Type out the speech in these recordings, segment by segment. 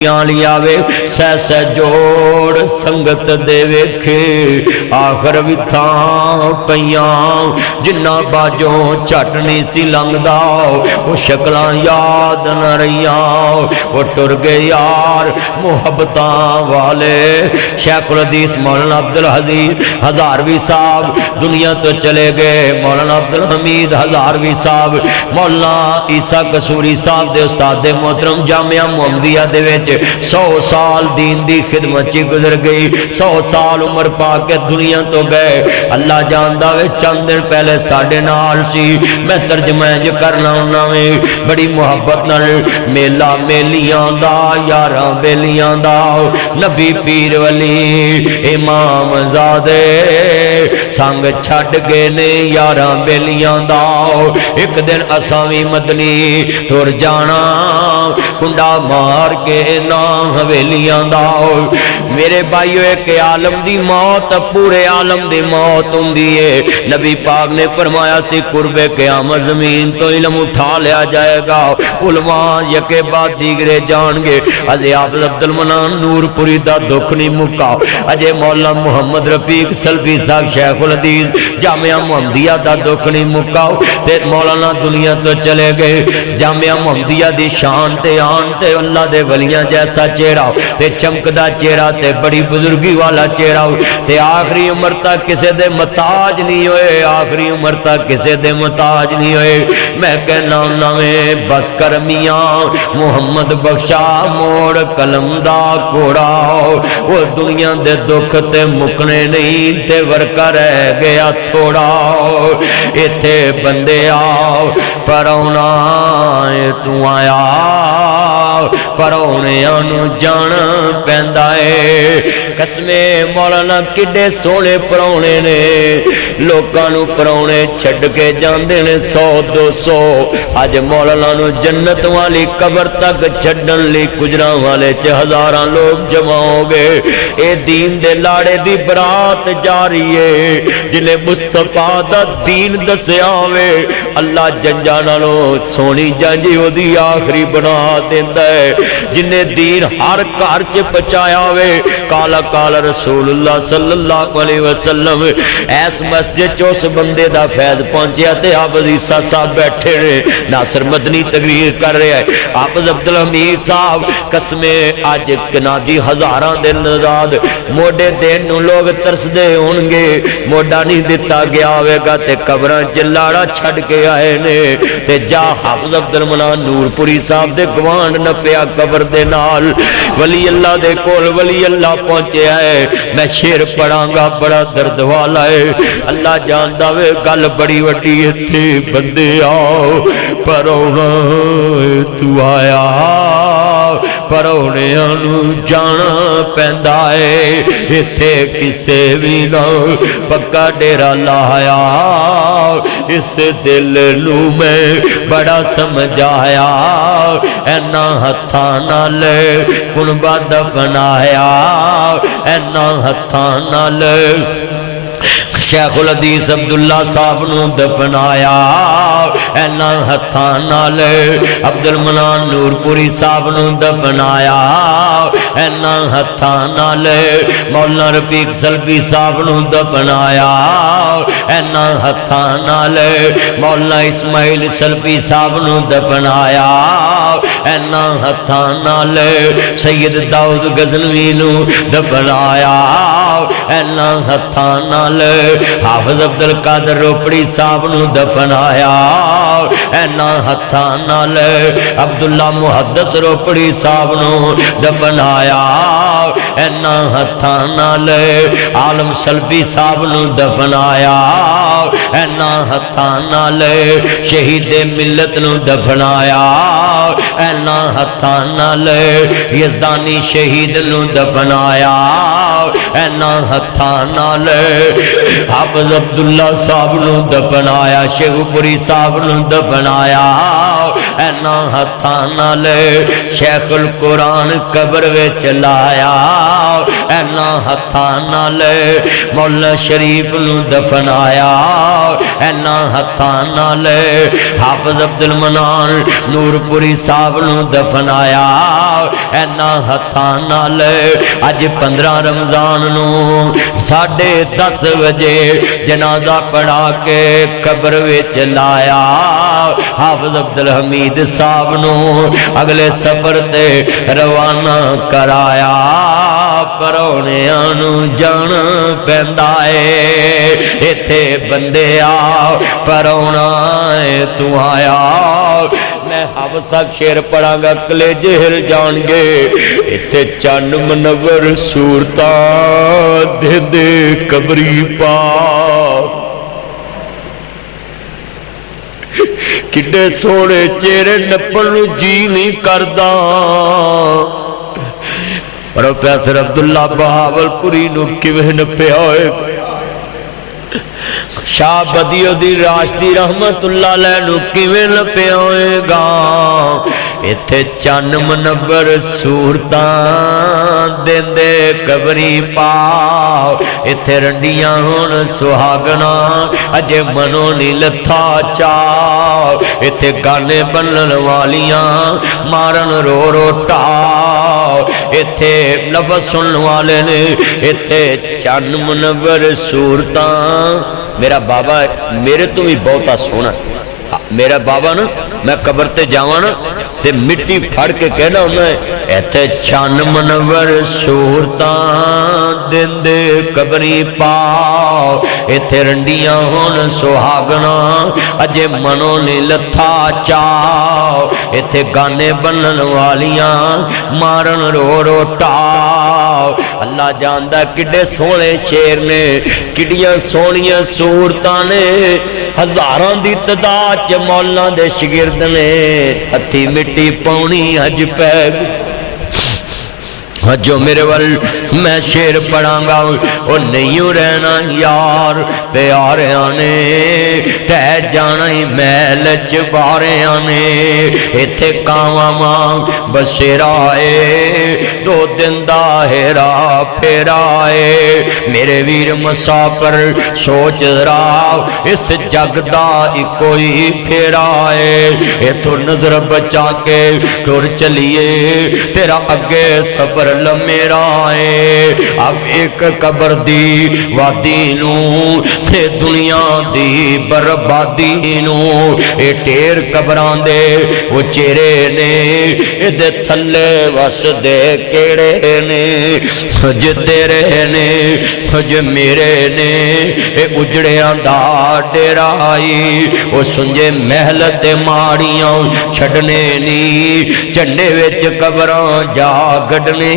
लियावे सह सह जोड़ संगत दे वेखे आखर भी थां पईयां जिन्ना बाजों झट नहीं सी लंघदा वो शक्लां याद न रहियां वो टुर गए यार मुहब्बतां वाले। शेखुल हदीस मौलाना अब्दुल हजीर हजारवी साहब दुनिया तो चले गए। मौलाना अब्दुल हमीद हजारवी साहब मौलाना ईसा कसूरी साहब दे उस्ताद मोहतरम जामिया मुहम्मदिया दे विच 100 साल दीन दी खिदमत च गुजर गई। 100 साल उम्र पा के दुनिया तो गए। अल्लाह जानदा वे चंद दिन पहले साडे नाल सी। मैं तर्जमा इंज करना हुन्ना वे बड़ी मुहब्बत नाल मेला मेलियां दा यारां बेलियां दा नबी पीर वली इमाम ज़ादे संग छड्ड गए ने यारां बेलियां दा। एक दिन असां वी मदनी तुर जाना कुंडा मार के ना हवेलियां दा। मेरे भाईओ एक आलम दी मौत पूरे आलम दी मौत हुंदी है। नबी पाक ने फरमाया सी कुर्बे क़यामत ज़मीन तो इल्म उठा लिया जाएगा। उलमा यके बाद दीगरे जाणगे। अजे हाफ़िज़ अब्दुल मनान नूरपुरी दा दुख नहीं मुक्का। अजे मौला मुहम्मद रफीक सलफी साहब शेखुल हदीस जामिया मुहम्मदिया दा दुख नहीं मुक्का ते मौलाना दुनिया तो चले गए। जामिया मुहम्मदिया दी शान ते आन ते अल्लाह दे वलियां जैसा चेहरा ते चमकदा चेहरा ते बड़ी बुजुर्गी वाला चेहरा ते आखिरी उम्र तक किसे दे मुताज नहीं होए। आखिरी उम्र तक किसे दे मुताज नहीं होए। मैं कहना नवें बस कर मियां मुहम्मद बख्शा मोड़ कलम दा घोड़ा। वो दुनिया दे दुख ते मुकने नहीं ते वर्का रह गया थोड़ा। इथे बंदे आओ परौना तू आया परौणियां नू जान पैंदा है। कसमे मौलाना किड्डे सोहणे परौणे ने लोकां नू परौणे छड्ड के जांदे ने 100-200। अज मौलाना नू जन्नत वाली कबर तक छड्डण लई गुजरां वाले च हज़ारां लोग जमा हो गए। ए दीन दे लाड़े दी बरात जा रही है जिन्हें मुस्तफा दा दीन दस्या होवे। अल्लाह जंजा नालों सोहनी जंज ओदी आखिरी बना देंदा है। जिन्हें दीन हर घर च पहुंचाया वे काला काला रसूलुल्लाह सल्लल्लाहु अलैहि वसल्लम ऐस मस्जिद च उस बंदे दा फैज़ पहुंचया ते हाफ़िज़ ईसा साहब बैठे ने। नासिर मदनी तकरीर कर रहा है। हाफ़िज़ अब्दुल हमीद साहब कसमे अज कनाजी हज़ारां दे नज़ाद मोडे देन नूं लोग तरसदे होणगे। मोडा नहीं दिता गया होवेगा ते कबरां च लाड़ा छड्ड के आए ने ते जा हाफ़िज़ अब्दुल मनान नूरपुरी साहब दे गवांड नपिया कबर दे नाल वली अल्लाह दे कोल वली अल्लाह पहुंचे है। मैं शेर पढ़ांगा बड़ा दर्द वाला है। अल्लाह जानदा वे गल बड़ी वड्डी इत्थे बंदे आओ परौणा तू आया परौणियां नू जाना पैंदा है। इत्थे किसे भी ना पक्का डेरा लाया। इस दिल नू मैं बड़ा समझाया ऐना हत्थां नाल कुणबा दफनाया ऐना हत्थां नाल शेखुल हदीस अब्दुल्ला साहब नू दफनाया ऐना हत्थां नाल। अब्दुल मनान नूरपुरी साहब नू दफनाया ऐना हत्थां नाल। मौलाना रफीक सलफी साहब नू दफनाया ऐना हत्थां नाल। मौलाना इस्माइल सलफी साहब नू दफनाया ऐना हत्थां नाल। सैयद दाऊद गज़नवी नू दफनाया ऐना हत्थां नाल। हाफ़िज़ अब्दुल कादर रोपड़ी साहब नू दफनाया ऐना हत्थां नाल। अब्दुल्ला मुहद्दस रोपड़ी साहब नू दफनाया ऐना हत्थां नाल। आलम सलफी साहब नू दफनाया ऐना हत्थां नाल। शहीद मिलत नू दफनाया ऐना हत्थां नाल। यज़दानी शहीद नू दफनाया ऐना हत्थां नाल। हाफ़िज़ अब्दुल्ला साहब नू दफनाया शेखपुरी साहब नू दफनाया ऐना हत्थां नाल। शेखुल कुरान कबर विच लाया اینا ہتھاں نال مولا شریف نو دفنایا اینا ہتھاں نال حافظ عبد المنان نور پوری صاحب نو دفنایا اینا ہتھاں نال اج 15 رمضان نو 10:30 بجے جنازہ پڑھا کے قبر وچ لایا حافظ عبد الحمید صاحب نو اگلے سفر تے روانہ کرایا پروانیاں نو جان پیندا اے ایتھے بندے آ پرونا تو آیا میں حافظ صاحب شعر پڑھاں گا کلیجے ہل جان گے ایتھے چن منور صورتاں دے دے قبری پاک کڈے سونے چہرے نپن جی نہیں کردا پروفیسر عبداللہ بہاولپوری نو کیویں نپیا ہوئے شاہ بدیو دی راشدی رحمت اللہ علیہ نو کیویں نپیا ہوئے گا ایتھے چن منور صورتاں دیندے قبری پاؤ ایتھے رنڈیاں ہون سہاگنا اجے منو نہیں لتھا چاؤ ایتھے گانے بنن والیاں مارن رو رو ٹاؤ ایتھے لفظ سنن والے نے ایتھے چن منور صورتاں میرا بابا میرے تو بھی بہتا سونا میرا بابا نا میں قبر تے جاواں نا تے مٹی پھڑ کے کہنا ہونا ہے ایتھے چن منور صورتاں دیندے قبری پاؤ ایتھے رنڈیاں ہون سہاگنا اجے منو نہیں لتھا چاؤ ایتھے گانے بنن والیاں مارن رو رو ٹاؤ اللہ جاندا کڈے سونے شیر نے کڈیاں سونیاں صورتاں نے ہزاراں دی تعداد چ مولا دے شگرد نے ہتھی مٹی پاؤنی اج پے جو میرے ول میں شیر پڑھاں گا وہ نہیں رہنا یار پیاریاں نے ٹہ جانا ہی محل چ باریاں نے ایتھے کاواں مانگ بسیرا اے 2 دن دا ہیرا پھیرا اے میرے ویر مسافر سوچ راو اس جگ دا کوئی پھیرا اے ایتھوں نظر بچا کے ٹر چلیے تیرا اگے سفر میرا ہے اب ایک قبر دی وادی نو اے دنیا دی بربادی نو اے ٹیر قبران دے وہ چہرے نے اے دے تھلے وس دے کیڑے نے حج تیرے نے حج میرے نے اے اجڑیاں دا ڈیرا آئی وہ سنجے محل تے ماڑیاں چھڑنے نی چنڈے وچ قبران جا گڈنے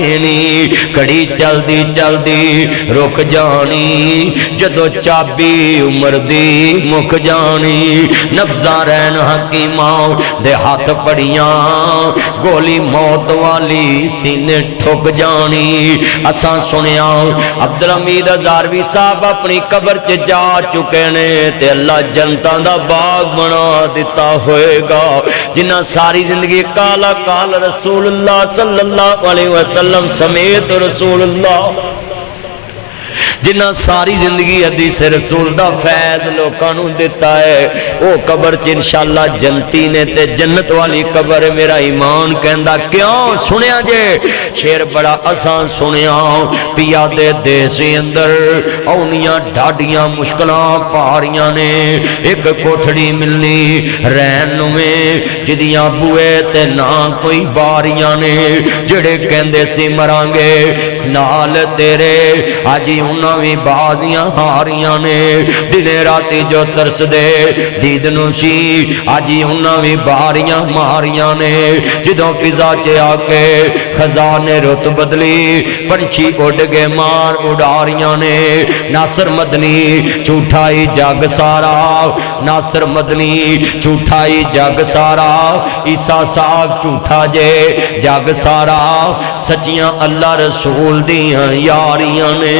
کڑی چل دی رک جانی جدو چابی عمر دی مک جانی نبضاں رہن حکیماں دے ہاتھ پڑیاں گولی موت والی سینے ٹھک جانی اساں سنیا عبدالحمید ہزاروی صاحب اپنی قبر چ جا چکے نے تے اللہ جنتاں دا باغ بنا دیتا ہوئے گا جنہ ساری زندگی کالا کال رسول اللہ صلی اللہ علیہ وسلم سمیت رسول اللہ جنہ ساری زندگی حدیث رسول دا فیض لوکاں نوں دیتا ہے او قبر چ انشاءاللہ جنتی نے تے جنت والی قبر میرا ایمان کہندا کیوں سنیا جے شیر بڑا آسان سنیا پیا دے دیسی اندر اونیاں ڈاڈیاں مشکلاں پاریاں نے ایک کوٹھڑی ملنی رہن نویں جدیاں بوئے تے نہ کوئی باریاں نے جڑے کہندے سی مرانگے نال تیرے آجی انہاں بھی بازیاں ہاریاں نے دنے راتی جو ترس دے دید نوشی آجی انہاں بھی باریاں ماریاں نے جدوں فضا چے آکے خزانے رت بدلی پنچھی اڑ گے مار اڑاریاں نے ناصر مدنی جھوٹائی جگ سارا ناصر مدنی جھوٹائی جگ سارا عیسیٰ صاحب جھوٹا جے جگ سارا سچیاں اللہ رسول دیاں یاریاں نے